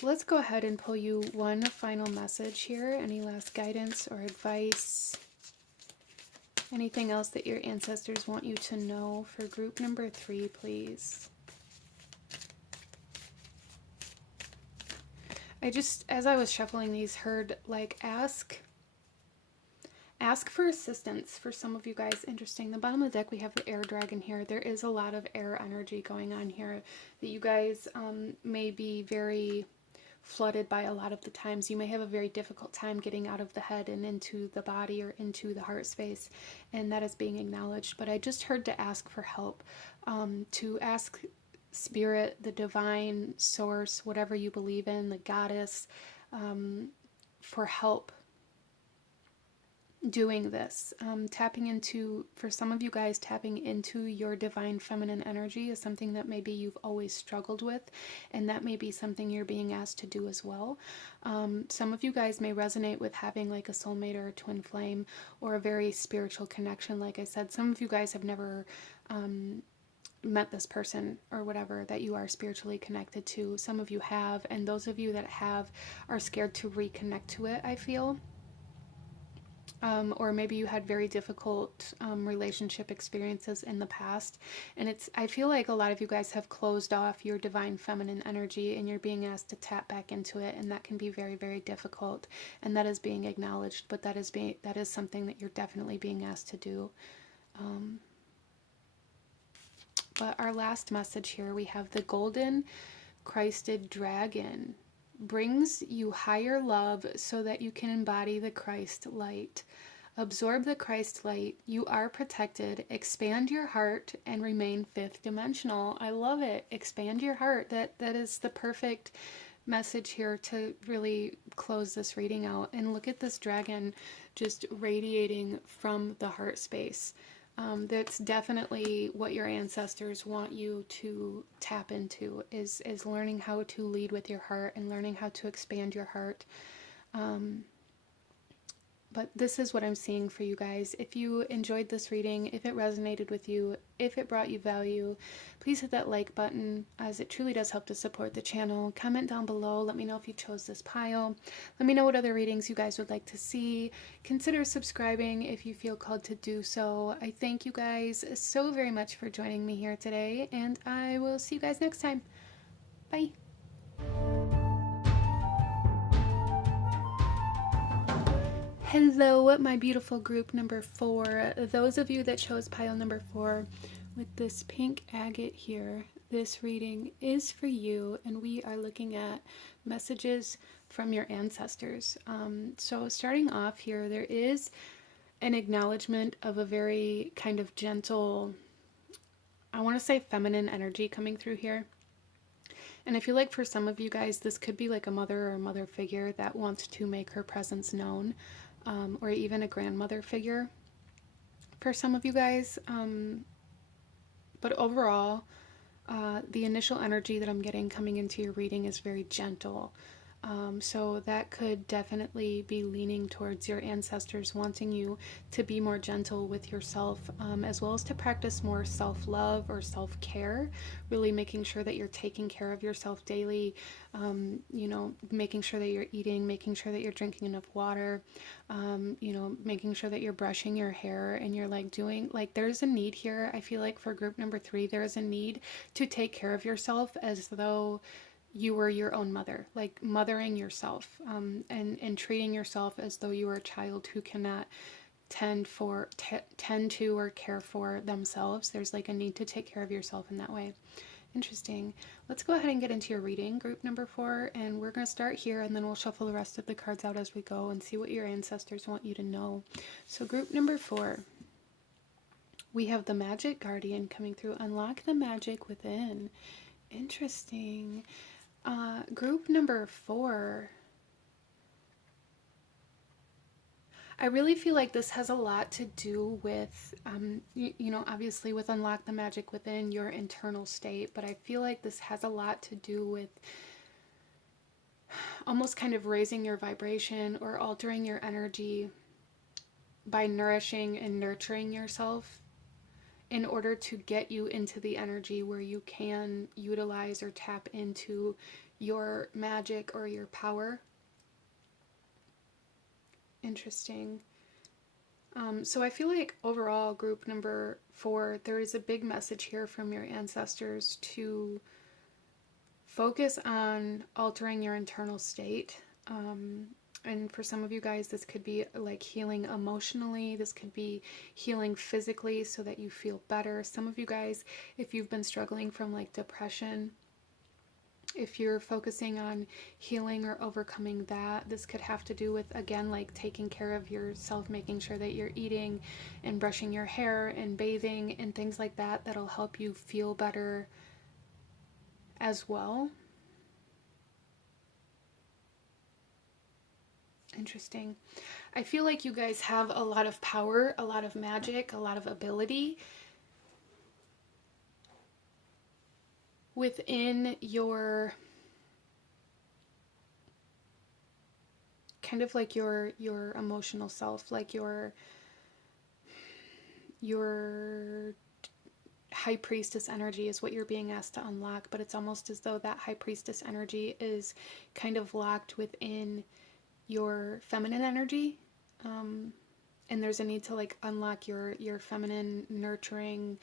Let's go ahead and pull you one final message here. Any last guidance or advice? Anything else that your ancestors want you to know for group number 3, please? I just, as I was shuffling these, heard like ask for assistance for some of you guys. Interesting. The bottom of the deck, we have the air dragon here. There is a lot of air energy going on here that you guys may be very flooded by a lot of the times. You may have a very difficult time getting out of the head and into the body or into the heart space, and that is being acknowledged. But I just heard to ask for help, to ask spirit, the divine source, whatever you believe in, the goddess, for help doing this. Tapping into, for some of you guys, tapping into your divine feminine energy is something that maybe you've always struggled with, and that may be something you're being asked to do as well. Some of you guys may resonate with having like a soulmate or a twin flame or a very spiritual connection. Like I said, some of you guys have never met this person or whatever that you are spiritually connected to. Some of you have, and those of you that have are scared to reconnect to it, I feel. Or maybe you had very difficult relationship experiences in the past, and I feel like a lot of you guys have closed off your divine feminine energy, and you're being asked to tap back into it, and that can be very, very difficult, and that is being acknowledged. But that is something that you're definitely being asked to do. But our last message here, we have the golden Christed dragon. Brings you higher love so that you can embody the Christ light. Absorb the Christ light. You are protected. Expand your heart and remain fifth dimensional. I love it. Expand your heart. That is the perfect message here to really close this reading out. And look at this dragon just radiating from the heart space. That's definitely what your ancestors want you to tap into, is learning how to lead with your heart and learning how to expand your heart. But this is what I'm seeing for you guys. If you enjoyed this reading, if it resonated with you, if it brought you value, please hit that like button, as it truly does help to support the channel. Comment down below. Let me know if you chose this pile. Let me know what other readings you guys would like to see. Consider subscribing if you feel called to do so. I thank you guys so very much for joining me here today, and I will see you guys next time. Bye. Hello, my beautiful group number 4. Those of you that chose pile number 4 with this pink agate here, this reading is for you, and we are looking at messages from your ancestors. So starting off here, there is an acknowledgement of a very kind of gentle, I want to say feminine energy coming through here. And I feel like for some of you guys, this could be like a mother or mother figure that wants to make her presence known. Or even a grandmother figure for some of you guys. But overall, the initial energy that I'm getting coming into your reading is very gentle. So that could definitely be leaning towards your ancestors wanting you to be more gentle with yourself, as well as to practice more self-love or self-care, really making sure that you're taking care of yourself daily, making sure that you're eating, making sure that you're drinking enough water, making sure that you're brushing your hair, and you're there's a need here. I feel like for group number 3, there is a need to take care of yourself as though you were your own mother, like mothering yourself, and treating yourself as though you were a child who cannot tend to or care for themselves. There's like a need to take care of yourself in that way. Interesting. Let's go ahead and get into your reading, group number 4, and we're going to start here, and then we'll shuffle the rest of the cards out as we go and see what your ancestors want you to know. So group number 4, we have the Magic Guardian coming through. Unlock the magic within. Interesting. Group number 4, I really feel like this has a lot to do with, you know, obviously with Unlock the Magic Within, your internal state, but I feel like this has a lot to do with almost kind of raising your vibration or altering your energy by nourishing and nurturing yourself in order to get you into the energy where you can utilize or tap into your magic or your power. Interesting. So I feel like overall, group number 4, there is a big message here from your ancestors to focus on altering your internal state. And for some of you guys, this could be like healing emotionally. This could be healing physically so that you feel better. Some of you guys, if you've been struggling from like depression, if you're focusing on healing or overcoming that, this could have to do with, again, like taking care of yourself, making sure that you're eating and brushing your hair and bathing and things like that. That'll help you feel better as well. Interesting. I feel like you guys have a lot of power, a lot of magic, a lot of ability within your kind of like your emotional self, like your high priestess energy is what you're being asked to unlock, but it's almost as though that high priestess energy is kind of locked within your feminine energy, and there's a need to like unlock your feminine, nurturing,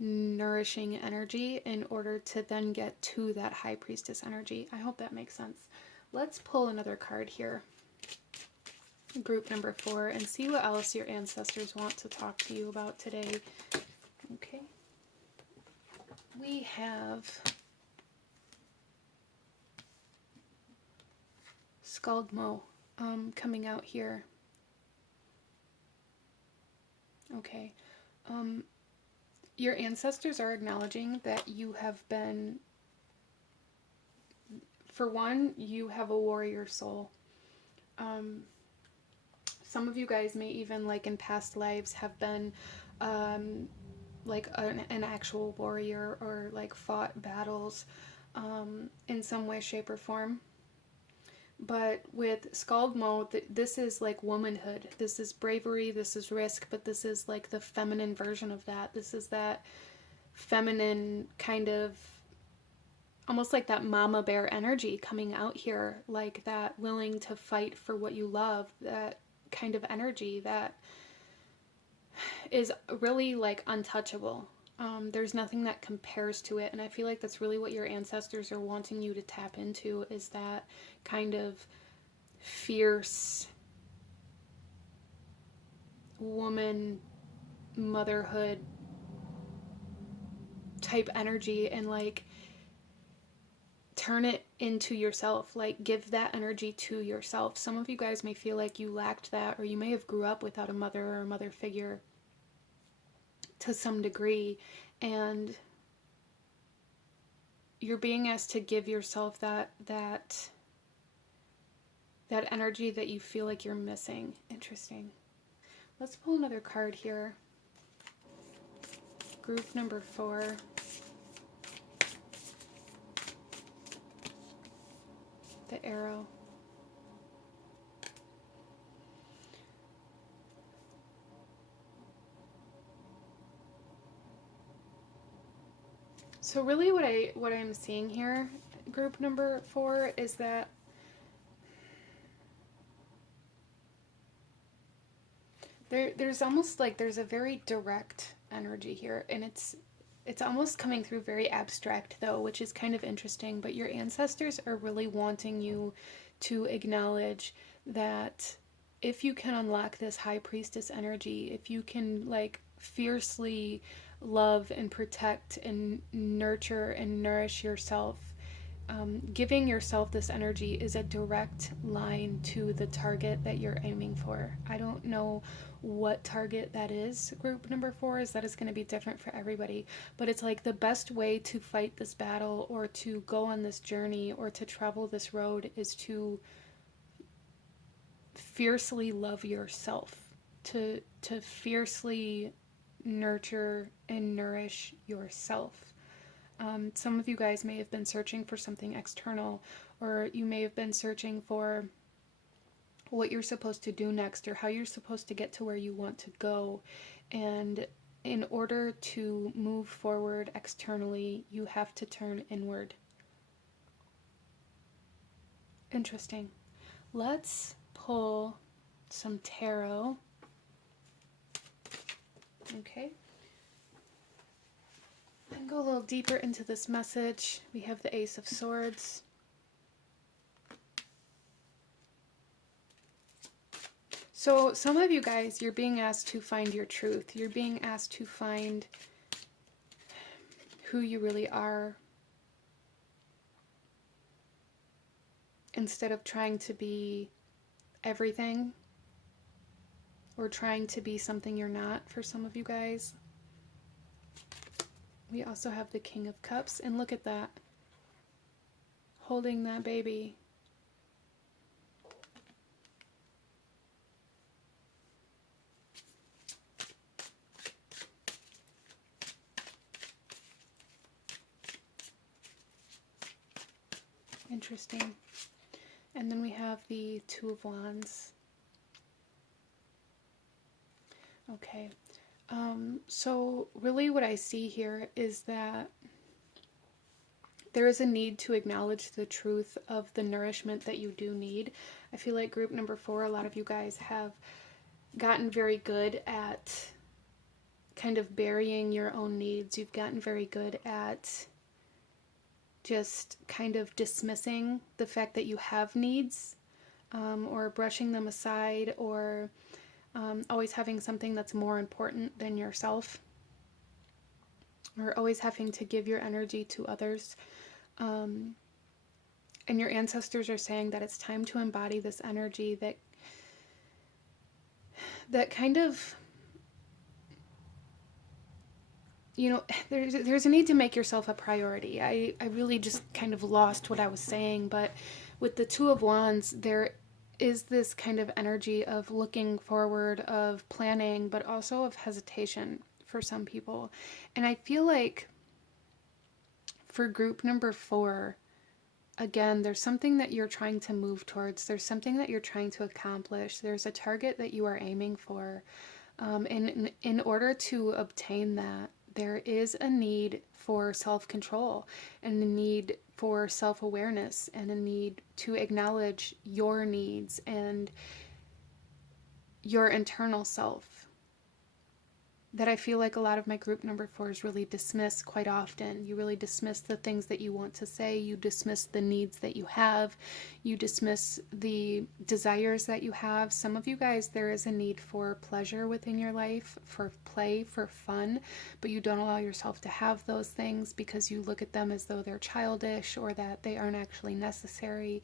nourishing energy in order to then get to that high priestess energy. I hope that makes sense. Let's pull another card here, group number 4, and see what else your ancestors want to talk to you about today. Okay, we have Skaldmo coming out here. Okay, your ancestors are acknowledging that you have been, for one, you have a warrior soul. Some of you guys may even, like in past lives, have been like an actual warrior or like fought battles in some way, shape, or form. But with Skaldmo, this is like womanhood. This is bravery, this is risk, but this is like the feminine version of that. This is that feminine kind of, almost like that mama bear energy coming out here, like that willing to fight for what you love, that kind of energy that is really like untouchable. There's nothing that compares to it, and I feel like that's really what your ancestors are wanting you to tap into, is that kind of fierce woman motherhood type energy, and like turn it into yourself, like give that energy to yourself. Some of you guys may feel like you lacked that, or you may have grew up without a mother or a mother figure to some degree, and you're being asked to give yourself that energy that you feel like you're missing. Interesting. Let's pull another card here. Group number 4. The Arrow. So really what I'm seeing here, group number 4, is that there's almost like there's a very direct energy here, and it's almost coming through very abstract though, which is kind of interesting, but your ancestors are really wanting you to acknowledge that if you can unlock this high priestess energy, if you can like fiercely love and protect and nurture and nourish yourself, giving yourself this energy is a direct line to the target that you're aiming for. I don't know what target that is, group number 4, is that is going to be different for everybody, but it's like the best way to fight this battle or to go on this journey or to travel this road is to fiercely love yourself, to fiercely nurture and nourish yourself. Some of you guys may have been searching for something external, or you may have been searching for what you're supposed to do next, or how you're supposed to get to where you want to go. And in order to move forward externally, you have to turn inward. Interesting. Let's pull some tarot. Okay. And go a little deeper into this message. We have the Ace of Swords. So some of you guys, you're being asked to find your truth. You're being asked to find who you really are, instead of trying to be everything, or trying to be something you're not for some of you guys. We also have the King of Cups, and look at that. Holding that baby. Interesting. And then we have the Two of Wands. Okay. So really what I see here is that there is a need to acknowledge the truth of the nourishment that you do need. I feel like group number 4, a lot of you guys have gotten very good at kind of burying your own needs. You've gotten very good at just kind of dismissing the fact that you have needs, or brushing them aside, or always having something that's more important than yourself, or always having to give your energy to others. And your ancestors are saying that it's time to embody this energy that kind of, you know, there's a need to make yourself a priority. I really just kind of lost what I was saying, but with the Two of Wands, there is this kind of energy of looking forward, of planning, but also of hesitation for some people. And I feel like for group number 4, again, there's something that you're trying to move towards. There's something that you're trying to accomplish. There's a target that you are aiming for. And in order to obtain that, there is a need for self-control, and a need for self-awareness, and a need to acknowledge your needs and your internal self, that I feel like a lot of my group number 4s really dismiss quite often. You really dismiss the things that you want to say. You dismiss the needs that you have. You dismiss the desires that you have. Some of you guys, there is a need for pleasure within your life, for play, for fun, but you don't allow yourself to have those things because you look at them as though they're childish, or that they aren't actually necessary.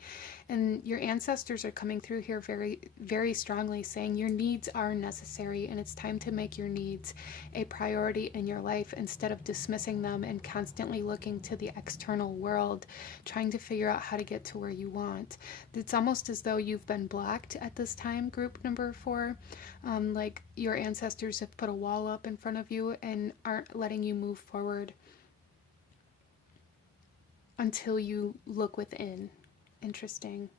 And your ancestors are coming through here very, very strongly, saying your needs are necessary, and it's time to make your needs a priority in your life, instead of dismissing them and constantly looking to the external world, trying to figure out how to get to where you want. It's almost as though you've been blocked at this time, group number 4. Like your ancestors have put a wall up in front of you and aren't letting you move forward until you look within. Interesting.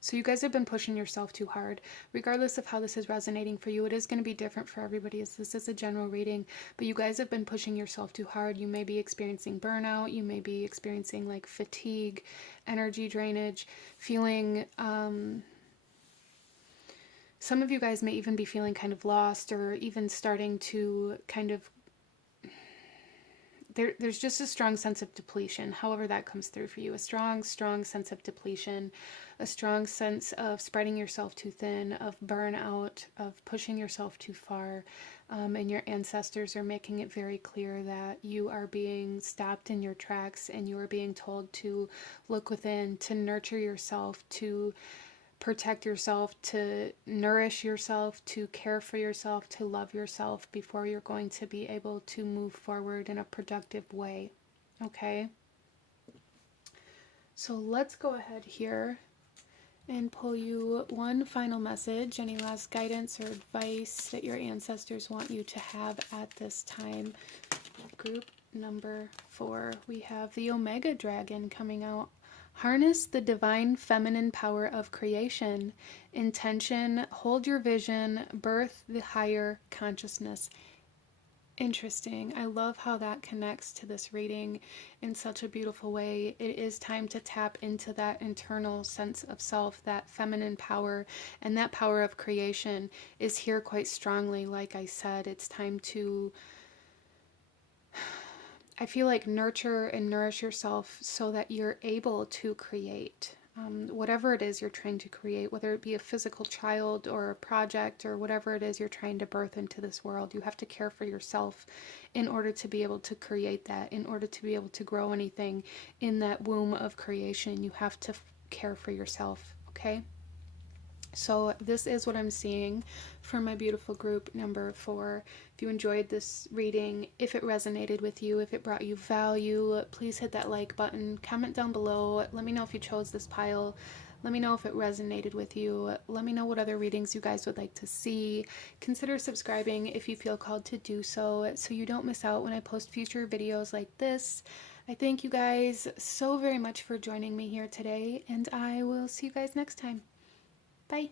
So you guys have been pushing yourself too hard. Regardless of how this is resonating for you, it is going to be different for everybody, as this is a general reading, but you guys have been pushing yourself too hard. You may be experiencing burnout. You may be experiencing like fatigue, energy drainage, feeling, some of you guys may even be feeling kind of lost, or even starting to kind of, there's just a strong sense of depletion, however that comes through for you. A strong sense of depletion, a strong sense of spreading yourself too thin, of burnout, of pushing yourself too far. And your ancestors are making it very clear that you are being stopped in your tracks, and you are being told to look within, to nurture yourself, to protect yourself, to nourish yourself, to care for yourself, to love yourself before you're going to be able to move forward in a productive way. Okay? So let's go ahead here and pull you one final message. Any last guidance or advice that your ancestors want you to have at this time? Group number 4, we have the Omega Dragon coming out. Harness the divine feminine power of creation. Intention, hold your vision, birth the higher consciousness. Interesting. I love how that connects to this reading in such a beautiful way. It is time to tap into that internal sense of self, that feminine power, and that power of creation is here quite strongly. Like I said, it's time to, I feel like, nurture and nourish yourself so that you're able to create. Whatever it is you're trying to create, whether it be a physical child or a project or whatever it is you're trying to birth into this world, you have to care for yourself in order to be able to create that, in order to be able to grow anything in that womb of creation. You have to care for yourself, okay? So this is what I'm seeing for my beautiful group number 4. If you enjoyed this reading, if it resonated with you, if it brought you value, please hit that like button. Comment down below. Let me know if you chose this pile. Let me know if it resonated with you. Let me know what other readings you guys would like to see. Consider subscribing if you feel called to do so you don't miss out when I post future videos like this. I thank you guys so very much for joining me here today, and I will see you guys next time. Bye.